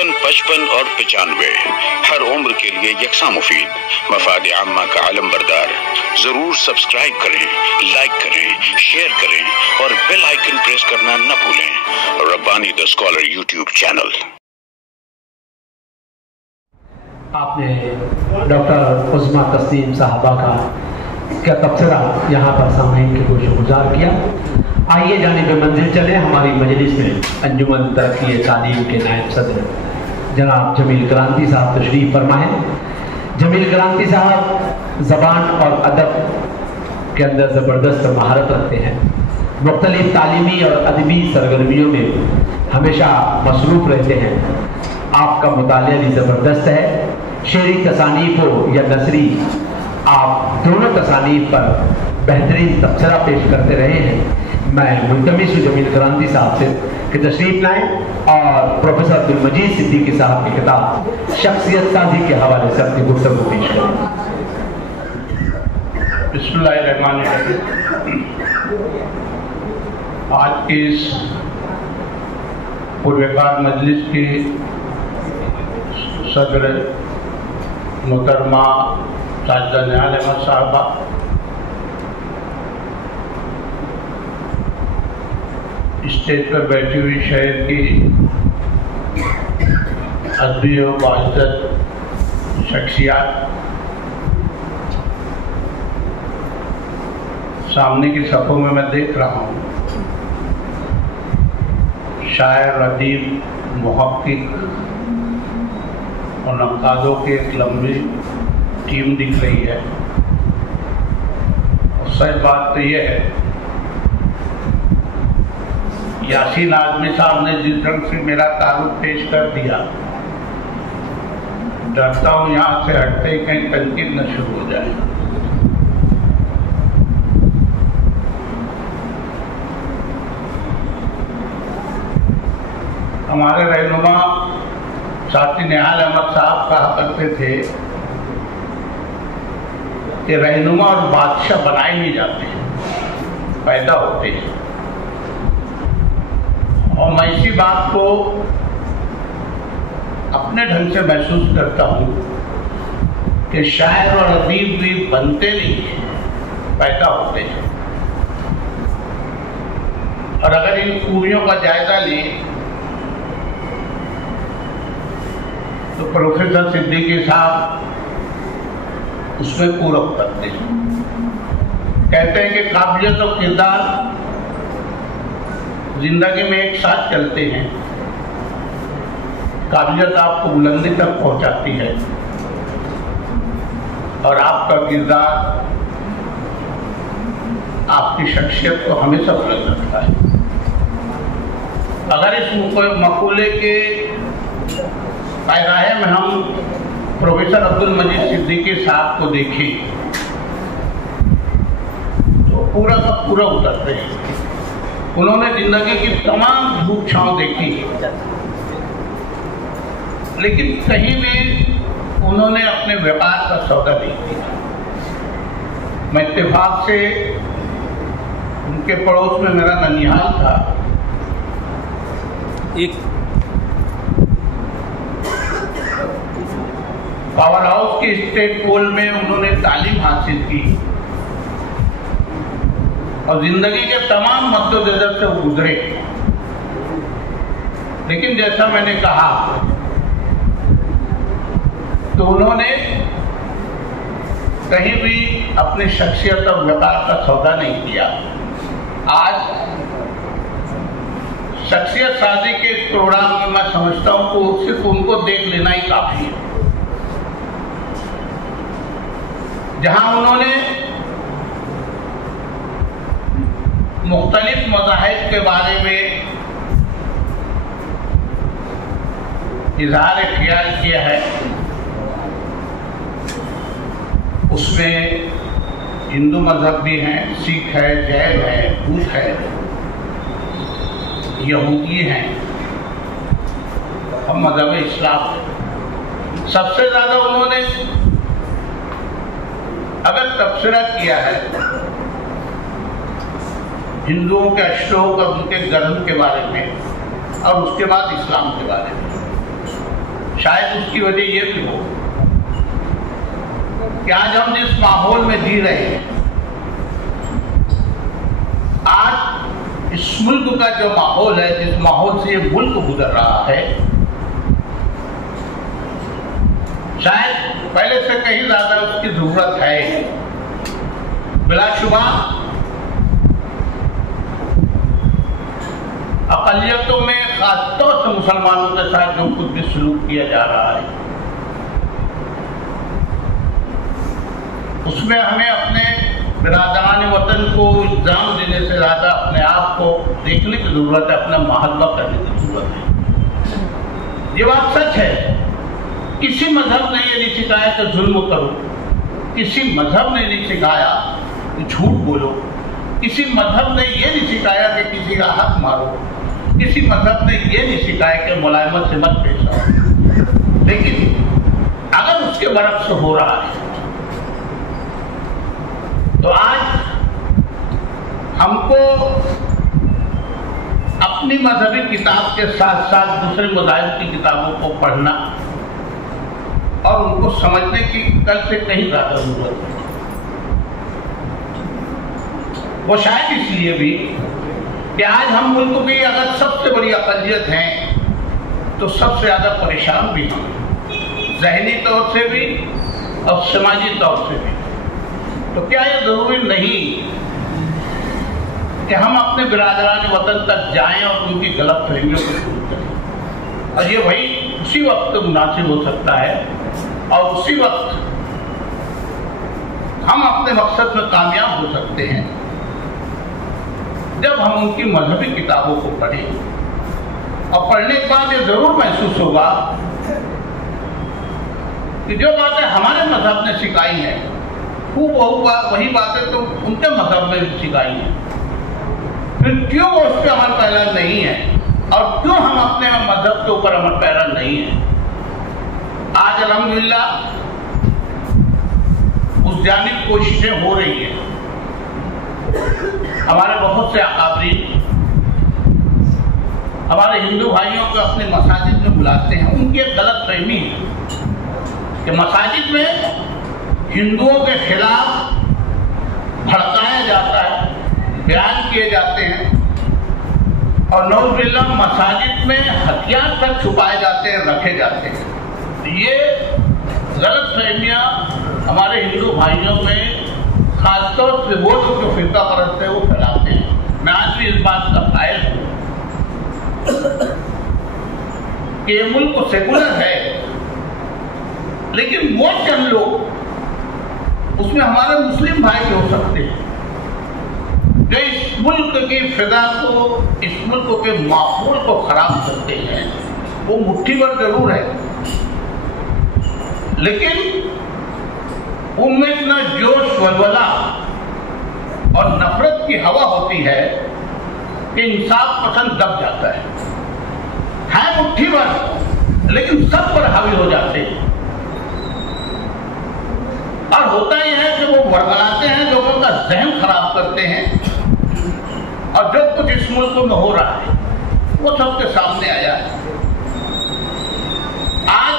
55, 55 और 95 हर उम्र के लिए यकसा मुफीद, मफाद आम्मा का आलम बरदार। जरूर सब्सक्राइब करें, लाइक करें, शेयर करें और बेल आइकन प्रेस करना न भूलें। Rabbani the scholar YouTube channel. आपने डॉक्टर उस्मा तस्लीम साहबा का तबसरा यहाँ पर सामईन के गोशगुजार किया। आइए जानिब मंजिल चले। हमारी मजलिस में अंजुमन तरक्की तालीम के नायब सदर जनाब जमील क्रांति साहब तशरीफ़ फरमा है। जमील क्रांति साहब ज़बान और अदब के अंदर ज़बरदस्त महारत रखते हैं। मुख्तलिफ तालीमी और अदबी सरगर्मियों में हमेशा मसरूफ़ रहते हैं। आपका मुतालिया भी ज़बरदस्त है। शेरी तसानीफ हो या नसरी, आप दोनों तसानीफ पर बेहतरीन तबसरा पेश करते रहे हैं। मैं मुल्तमिस हूँ जमील क्रांति साहब से कि तशरीफ़ लाएँ और प्रोफेसर अब्दुल मजीद सिद्दीकी साहब की किताब शख्सियत साजी के हवाले से अपनी गुफ्तगू पेश करें। बिस्मिल्लाहिर्रहमानिर्रहीम। आज के इस पुरवकार मजलिस के सदर मोहतरमा साजिदा निहाल अहमद साहबा, स्टेज पर बैठी हुई शहर की अदबी व बाइज़्ज़त शख्सियात, सामने की सफ़ों में मैं देख रहा हूँ शायर, अदीब, मुहक्किक और नक्कादों की एक लंबी टीम दिख रही है। और सच बात तो यह है, यासीन आज़मी साहब ने जिस ढंग से मेरा तारुफ पेश कर दिया, डरता हूँ यहाँ से हटते ही कहीं तनकीद न शुरू हो जाए। हमारे रहनुमा साथी निहाल अहमद साहब कहा करते थे कि रहनुमा और बादशाह बनाए नहीं जाते, पैदा होते हैं। और मैं इसी बात को अपने ढंग से महसूस करता हूँ कि शायर और अदीब भी बनते नहीं, पैदा होते हैं। और अगर इन खूबियों का जायजा लें तो प्रोफेसर सिद्दीकी साहब उसमें पूरा उतरते हैं। कहते हैं कि काबिलियत और किरदार जिंदगी में एक साथ चलते हैं। काबिलियत आपको बुलंदी तक पहुंचाती है और आपका किरदार आपकी शख्सियत को हमेशा बुलंद रखता है। अगर इस मकूले के पैराहे में हम प्रोफेसर अब्दुल मजीद सिद्दीकी साहब को देखें तो पूरा का पूरा उतरते हैं। उन्होंने जिंदगी की तमाम धूप छांव देखी, लेकिन कहीं भी उन्होंने अपने व्यापार का सौदा नहीं किया। मैं इत्तेफाक से उनके पड़ोस में मेरा ननिहाल था। एक पावर हाउस के स्टेट पोल में उन्होंने तालीम हासिल की और जिंदगी के तमाम मद्देनजर से गुजरे। लेकिन जैसा मैंने कहा तो उन्होंने कहीं भी अपनी शख्सियत और व्यापार का सौदा नहीं किया। आज शख्सियत साजी के प्रोग्राम में मैं समझता हूं कि सिर्फ उनको देख लेना ही काफी है। जहां उन्होंने मुख्तलिफ मज़ाहिब के बारे में इज़हार ख्याल किया है, उसमें हिंदू मजहब भी हैं, सिख है, जैन है, बुद्ध है, यहूदी हैं, हम मजहब इस्लाम। सबसे ज़्यादा उन्होंने अगर तबसरा किया है हिंदुओं के अशोक और उनके गर्म के बारे में और उसके बाद इस्लाम के बारे में। शायद उसकी वजह ये भी हो कि आज हम जिस माहौल में जी रहे हैं, आज इस मुल्क का जो माहौल है, जिस माहौल से ये मुल्क गुजर रहा है, शायद पहले से कहीं ज्यादा उसकी जरूरत है। बिलाशुबा अक़लियतों में खासतौर से मुसलमानों के साथ जो कुछ भी सलूक किया जा रहा है, उसमें हमें अपने बिरादरान वतन को इल्जाम देने से ज्यादा अपने आप को देखने की जरूरत है, अपना मुहासबा करने की जरूरत है। ये बात सच है, किसी मजहब ने ये नहीं सिखाया कि जुल्म करो, किसी मजहब ने नहीं सिखाया कि झूठ बोलो, किसी मजहब ने ये नहीं सिखाया कि किसी का हक मारो, किसी मजहब ने ये नहीं सिखाया कि मुलायमत से मत पेश आओ। लेकिन अगर उसके बरक्स से हो रहा है तो आज हमको अपनी मजहबी किताब के साथ साथ दूसरे मज़ाहिब की किताबों को पढ़ना और उनको समझने की कल से कहीं ज्यादा जरूरत है। वो शायद इसलिए भी कि आज हम मुल्क की अगर सबसे बड़ी अक़लियत हैं तो सबसे ज्यादा परेशान भी हैं, ज़हनी तौर से भी और समाजी तौर से भी। तो क्या ये जरूरी नहीं कि हम अपने बिरादरान वतन तक जाएं और उनकी गलत फहमियों को दूर करें? और ये वही उसी वक्त मुनासिब हो सकता है और उसी वक्त हम अपने मकसद में कामयाब हो सकते हैं जब हम उनकी मजहबी किताबों को पढ़ें। और पढ़ने के बाद ये जरूर महसूस होगा कि जो बातें हमारे मजहब ने सिखाई हैं वही बातें तो उनके मजहब में भी सिखाई हैं, फिर क्यों उस पर अमल पैरा नहीं है और क्यों हम अपने मजहब के ऊपर अमल पैरा नहीं है? आज अल्हम्दुलिल्लाह उस जानिब कोशिशें हो रही हैं। हमारे बहुत से अकाबरीन हमारे हिंदू भाइयों को अपने मसाजिद में बुलाते हैं। उनकी एक गलत फहमी है कि मसाजिद में हिंदुओं के खिलाफ भड़काया जाता है, बयान किए जाते हैं और नौजुबिल्लाह मसाजिद में हथियार तक छुपाए जाते हैं, रखे जाते हैं। ये गलत फहमियाँ हमारे हिंदू भाइयों में खासतौर से वो लोग जो फिरका परस्त है वो फैलाते हैं। मैं आज भी इस बात का कायल हूँ कि ये मुल्क सेकुलर है, लेकिन वो चंद लोग, उसमें हमारे मुस्लिम भाई भी हो सकते हैं, जो इस मुल्क की फिजा को, इस मुल्क के माहौल को खराब करते हैं। वो मुट्ठी भर जरूर है, लेकिन उनमें इतना जोश, वलवला और नफरत की हवा होती है कि इंसाफ पसंद दब जाता है मुट्ठी भर, लेकिन सब पर हावी हो जाते हैं। और होता यह है कि वो वरगलाते हैं, लोगों का जहन खराब करते हैं और जो कुछ इस मुल्क में हो रहा है वो सबके सामने आया है। आज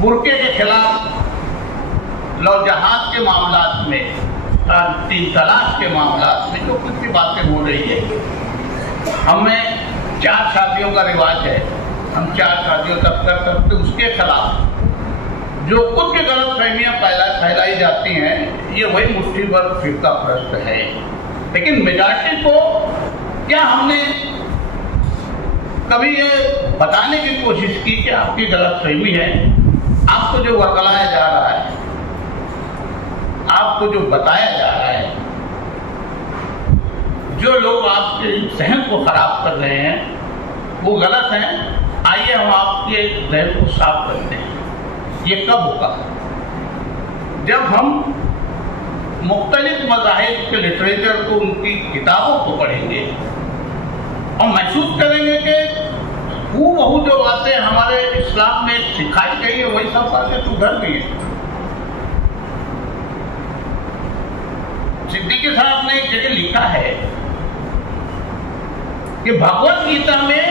बुर्के के खिलाफ, लौजहाज के मामलात में, तीन तलाक के मामलात में जो कुछ भी बातें हो रही है, हमें 4 शादियों का रिवाज है, हम 4 शादियों तक कर सकते, उसके खिलाफ जो कुछ भी गलत फहमियाँ फैलाई जाती हैं, ये वही मुट्ठी भर फिरका परस्त है। लेकिन मेजॉरिटी को क्या हमने कभी ये बताने की कोशिश की कि आपकी गलत फहमी है, आपको जो वरगलाया जा रहा है, आपको जो बताया जा रहा है, जो लोग आपके जहन को खराब कर रहे हैं वो गलत हैं। आइए हम आपके जहन को साफ करते हैं। ये कब होगा? जब हम मुख्तलिफ मज़ाहिब के लिटरेचर को, उनकी किताबों को पढ़ेंगे और महसूस करेंगे कि वो जो बातें हमारे इस्लाम में सिखाई गई है वही सब बातें तो उधर भी है। सिद्दीकी साहब ने एक जगह लिखा है कि भगवत गीता में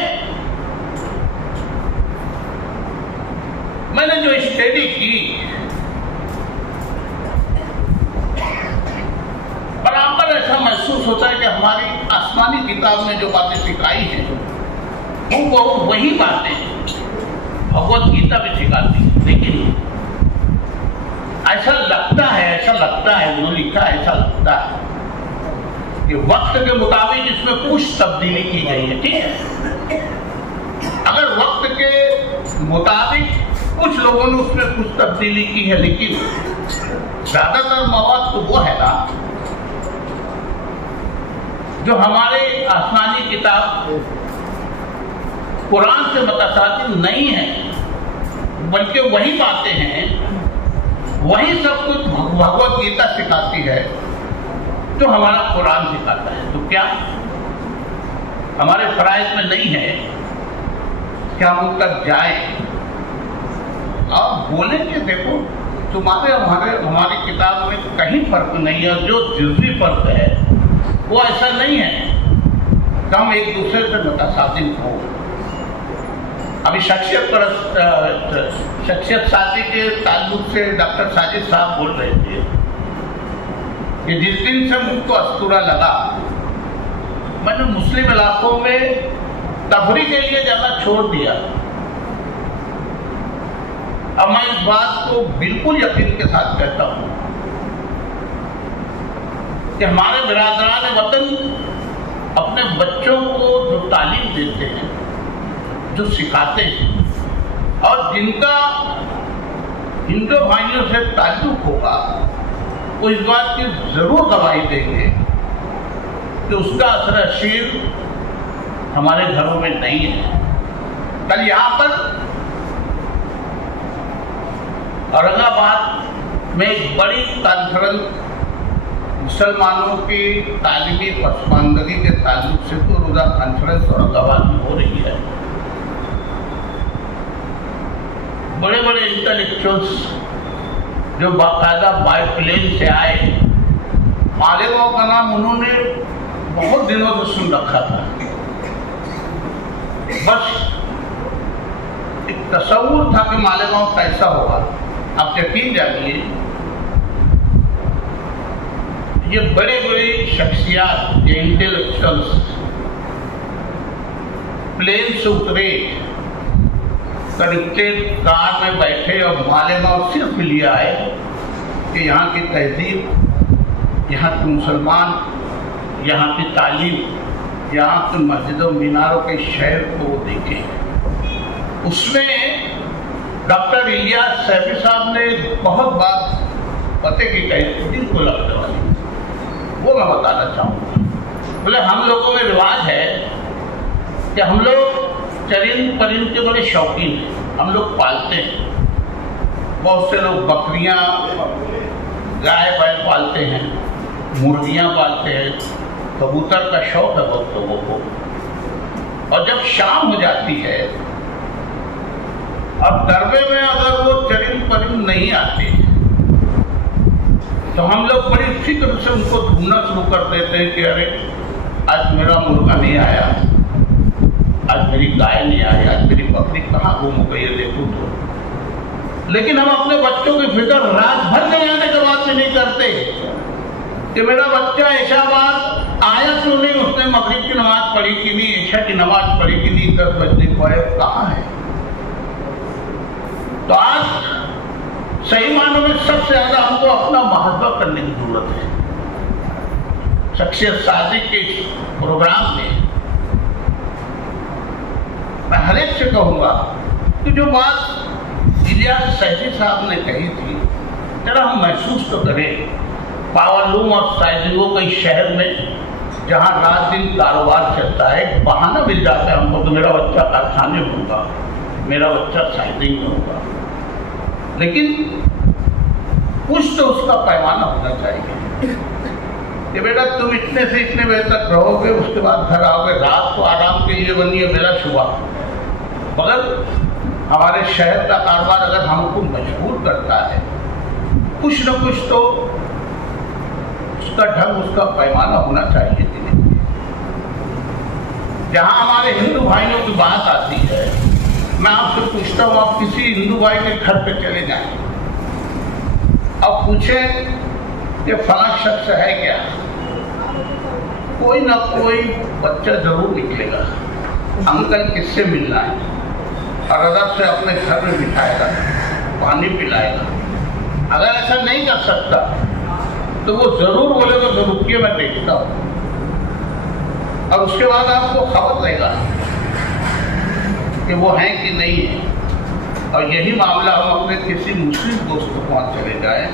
मैंने जो स्टडी की, बराबर ऐसा महसूस होता है कि हमारी आसमानी किताब में जो बातें सिखाई हैं वो वही बातें भगवत गीता में सिखाती है। लेकिन ऐसा लगता है उन्होंने लिखा, ऐसा लगता है कि वक्त के मुताबिक इसमें कुछ तब्दीली की गई है। ठीक है, अगर वक्त के मुताबिक कुछ लोगों ने उसमें कुछ तब्दीली की है, लेकिन ज्यादातर मवाद तो वो है ना जो हमारे आसमानी किताब कुरान से मुतासिर नहीं है, बल्कि वही बातें हैं, वही सब कुछ भगवत गीता सिखाती है जो हमारा कुरान सिखाता है। तो क्या हमारे फराइज में नहीं है कि हम उन तक जाएं और बोले कि देखो तुम्हारे हमारी किताब में कहीं फर्क नहीं है, जो जुज़वी फर्क है वो ऐसा नहीं है कि हम एक दूसरे से मुतासादिल हो। अभी शख्सियत साथी के ताल्लुक से डॉक्टर साजिद साहब बोल रहे थे कि जिस दिन से मुझको अस्तूरा लगा, मैंने मुस्लिम इलाकों में तफरी के लिए जाना छोड़ दिया। अब मैं इस बात को बिल्कुल यकीन के साथ कहता हूं कि हमारे बिरादरान वतन अपने बच्चों को जो तालीम देते हैं, जो सिखाते हैं, और जिनका हिंदू भाइयों से ताल्लुक होगा, वो इस बात की जरूर गवाही देंगे कि उसका असर अशीर हमारे घरों में नहीं है। कल यहाँ पर औरंगाबाद में एक बड़ी कॉन्फ्रेंस मुसलमानों की तालीमी पसमानदगी के ताल्लुक से तो रोजा कॉन्फ्रेंस औरंगाबाद में हो रही है। बड़े बड़े इंटेलेक्चुअल्स जो बाकायदा बाय प्लेन से आए, मालेगांव का नाम उन्होंने बहुत दिनों से सुन रखा था, बस एक तस्वुर था कि मालेगांव कैसा होगा। आप यकीन जानिए, ये बड़े बड़े शख्सियात, ये इंटेलेक्चुअल्स प्लेन से उतरे, कनेक्टेड कार में बैठे और मालेगांव सिर्फ लिए आए कि यहाँ की तहजीब, यहाँ के मुसलमान, यहाँ की तालीम, यहाँ के मस्जिदों मीनारों के शहर को वो देखें। उसमें डॉक्टर इलियास सैफी साहब ने बहुत बात पते की कही, दिल को लगने वाली, वो मैं बताना चाहूँगा। बोले हम लोगों में रिवाज है कि हम लोग चरिंद परिंद के बड़े शौकीन हैं, हम लोग पालते हैं। बहुत से लोग बकरियां, गाय बैल पालते हैं, मुर्गियां पालते हैं, कबूतर का शौक है बहुत लोगों को। और जब शाम हो जाती है, अब दरबे में अगर वो चरिंद परिंद नहीं आते तो हम लोग बड़ी फिक्र से उनको ढूंढना शुरू कर देते हैं कि अरे आज मेरा मुर्गा नहीं आया, आज मेरी गाय नहीं आई, आज मेरी बकरी कहाँ गुम गई है, देखो तो। लेकिन हम अपने बच्चों की फिक्र रात भर नहीं आने के बाद में नहीं करते कि मेरा बच्चा ऐशा बाद आया क्यों नहीं, उसने मगरिब की नमाज पढ़ी कि नहीं, ऐशा की नमाज पढ़ी कि नहीं, 10 बजने को आया, कहाँ है। तो आज सही मानों में सबसे ज्यादा हमको अपना मुहासबा करने की जरूरत है। शख्सियत साजी के प्रोग्राम में मैं हर एक से कहूंगा कि जो बात इलियास सैफी साहब ने कही थी, जरा हम महसूस तो करें। पावरलूम और साइजिंगों के शहर में जहां रात दिन कारोबार चलता है, बहाना मिल जाता है हमको कि मेरा बच्चा कारखाने में होगा, मेरा बच्चा साइजिंग में होगा, लेकिन कुछ तो उसका पैमाना होना चाहिए कि बेटा तुम इतने से इतने बजे तक रहोगे, उसके बाद घर आओगे, रात को आराम के लिए बनी है मेरा शुबा। मगर हमारे शहर का कारोबार अगर हमको मजबूर करता है, कुछ न कुछ तो उसका ढंग, उसका पैमाना होना चाहिए। जहां हमारे हिंदू भाइयों की बात आती है मैं आपसे पूछता हूँ, आप किसी हिंदू भाई के घर पे चले जाएं अब पूछे ये फला शख्स है क्या, कोई ना कोई बच्चा जरूर निकलेगा, अंकल किससे मिलना है, और अदब से अपने घर में बिठाएगा, पानी पिलाएगा। अगर ऐसा नहीं कर सकता तो वो जरूर बोलेगा तो रुकिए मैं देखता हूँ, और उसके बाद आपको खबर लेगा कि वो है कि नहीं है। और यही मामला हम अपने किसी मुस्लिम दोस्त को वहाँ चले जाए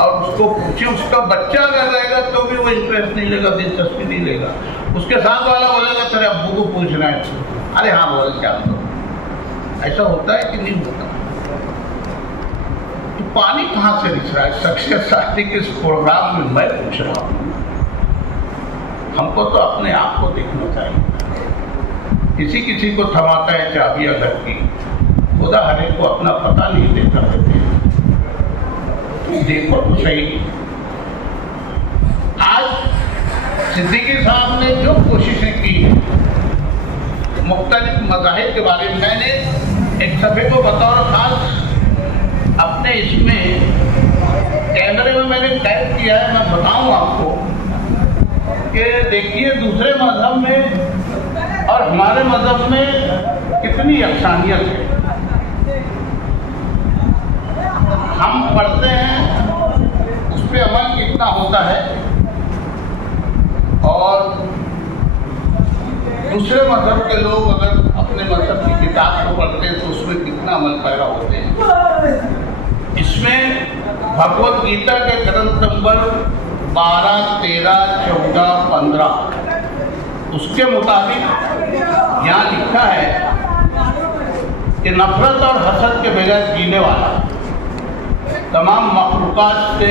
और उसको पूछे, उसका बच्चा अगर रहेगा तो भी वो इंटरेस्ट नहीं लेगा, दिलचस्पी नहीं लेगा। उसके साथ वाला बोलेगा तेरे अब्बू को पूछना है, अरे हाँ बोल क्या तो। ऐसा होता है कि नहीं होता? तो पानी कहाँ से रिस रहा है? शख्सियत साथी के इस प्रोग्राम में मैं पूछ रहा हूँ, हमको तो अपने आप को देखना चाहिए। किसी किसी को थमाता है चाबियां घर की, खुदा हरे को अपना पता नहीं देता रहते। देखो तो सही, आज सिद्दीकी साहब ने जो कोशिशें की मुख्तलिफ मज़ाहिब के बारे में, मैंने एक सफ़े को बतौर खास अपने इसमें कैमरे में मैंने कैद किया है। मैं बताऊं आपको कि देखिए दूसरे मजहब में और हमारे मजहब में कितनी यकसानियत है। हम पढ़ते हैं, उस पर अमल कितना होता है, और दूसरे मजहब के लोग अगर अपने मजहब की किताब को पढ़ते हैं तो उसमें कितना अमल पैदा होते हैं। इसमें भगवत गीता के ग्रंथ नंबर 12, 13, 14, 15 उसके मुताबिक यहाँ लिखा है कि नफरत और हसद के बगैर जीने वाला, तमाम मखलूकात से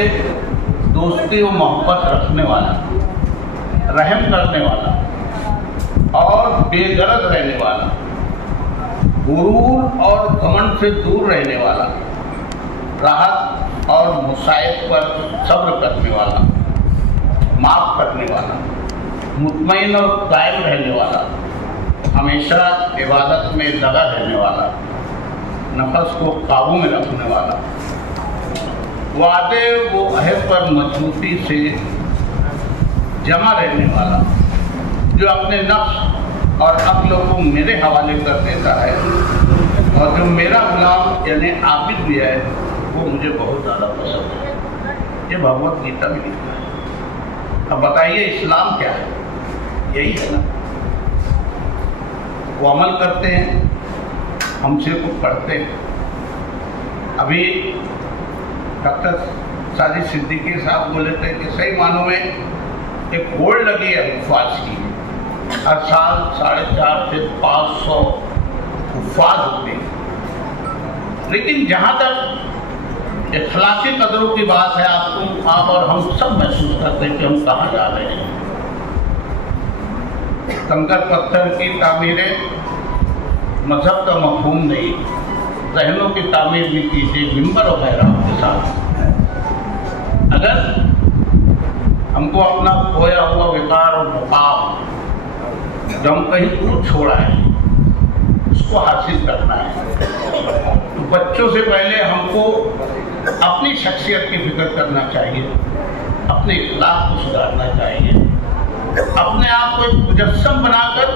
दोस्ती और मोहब्बत रखने वाला, रहम करने वाला और बेगरज रहने वाला, गुरूर और घमंड से दूर रहने वाला, राहत और मुसाइब पर सब्र करने वाला, माफ करने वाला, मुतमईन और कायम रहने वाला, हमेशा इबादत में लगा रहने वाला, नफस को काबू में रखने वाला, वादे वो अहद पर मजबूती से जमा रहने वाला, जो अपने नफ्स और अक्ल को मेरे हवाले कर देता है, और जो मेरा गुलाम यानी आबिद भी है वो मुझे बहुत ज़्यादा पसंद है। ये भगवत गीता में लिखा है। अब बताइए इस्लाम क्या है? यही है ना, वो अमल करते हैं, हमसे को पढ़ते हैं। अभी डॉक्टर साजिद सिद्दीकी साहब बोले थे कि सही मानों में एक होड़ लगी है हुफ़ाज़ की, हर साल 450 से 500 हुफ़ाज़ होते हैं। लेकिन जहाँ तक इखलासी कदरों की बात है, आप और हम सब महसूस करते हैं कि हम कहाँ जा रहे हैं। कंकर पत्थर की तामीरें मजहब का मफहूम नहीं, जहनों की तामीर भी कीजिए मिंबर और महराब के साथ। अगर हमको अपना खोया हुआ विकार और मुकाम जो हम कहीं दूर छोड़ा है उसको हासिल करना है, तो बच्चों से पहले हमको अपनी शख्सियत की फिक्र करना चाहिए, अपने इखलाक को सुधारना चाहिए, अपने आप को एक मुजस्सम बनाकर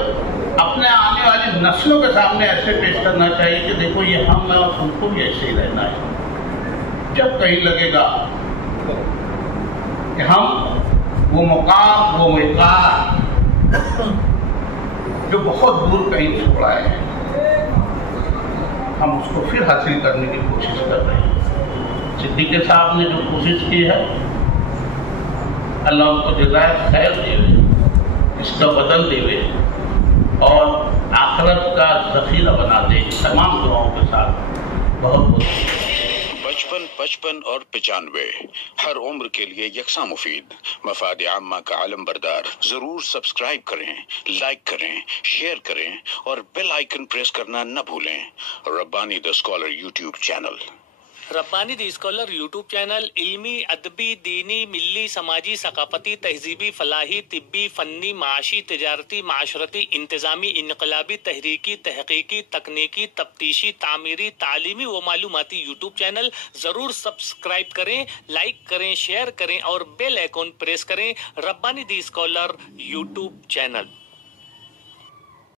अपने आने वाली नस्लों के सामने ऐसे पेश करना चाहिए कि देखो ये हम है और हमको भी ऐसे ही रहना है। जब कहीं लगेगा कि हम वो मुकाम, वो विकार जो बहुत दूर कहीं छोड़ा है, हम उसको फिर हासिल करने की कोशिश कर रहे हैं। सिद्दीकी साहब ने जो कोशिश की है, अल्लाह उनको जज़ाए खैर देवे, इसका बदल देवे और आखिरत का ज़ख़ीरा बना दे। तमाम दुआओं के साथ बहुत बहुत 55, 55 और 95 हर उम्र के लिए यकसा मुफीद मफाद आम्मा का आलम बरदार। जरूर सब्सक्राइब करें, लाइक करें, शेयर करें और बेल आइकन प्रेस करना न भूलें। Rabbani the scholar YouTube channel. Rabbani the scholar YouTube channel इल्मी, अदबी, दीनी, मिल्ली, समाजी, सकाफती, तहजीबी, फलाही, तिब्बी, फन्नी, माशी, तिजारती, माशरती, इंतजामी, इनकलाबी, तहरीकी, तहकीकी, तकनीकी, तफ्तीशी, तामीरी, तालीमी व मालूमाती यूट्यूब चैनल जरूर सब्सक्राइब करें, लाइक करें, शेयर करें और बेल आइकॉन प्रेस करें। Rabbani the scholar YouTube channel.